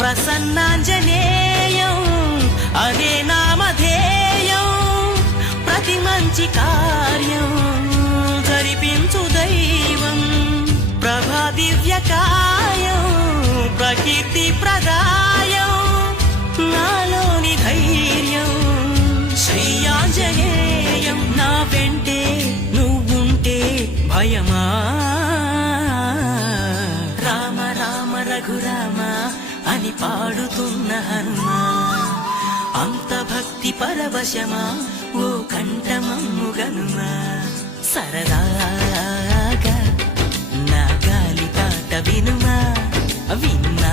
ప్రసన్నాంజనేయం అనే నామధేయం ప్రతి మంచి కార్యం జరిపించు దైవం ప్రభా దివ్యకాయం ప్రకీర్తి ప్రదాయం నాలోని ధైర్యం శ్రీ ఆంజనేయం నా వెంటే నువ్వుంటే భయమా రామ రామ రఘురామ అని పాడుతున్న హనుమా అంత భక్తి పరవశమా ఓ కంఠమమ్ముగనుమా సరదాగా నా గాలి పాట వినుమా విన్నా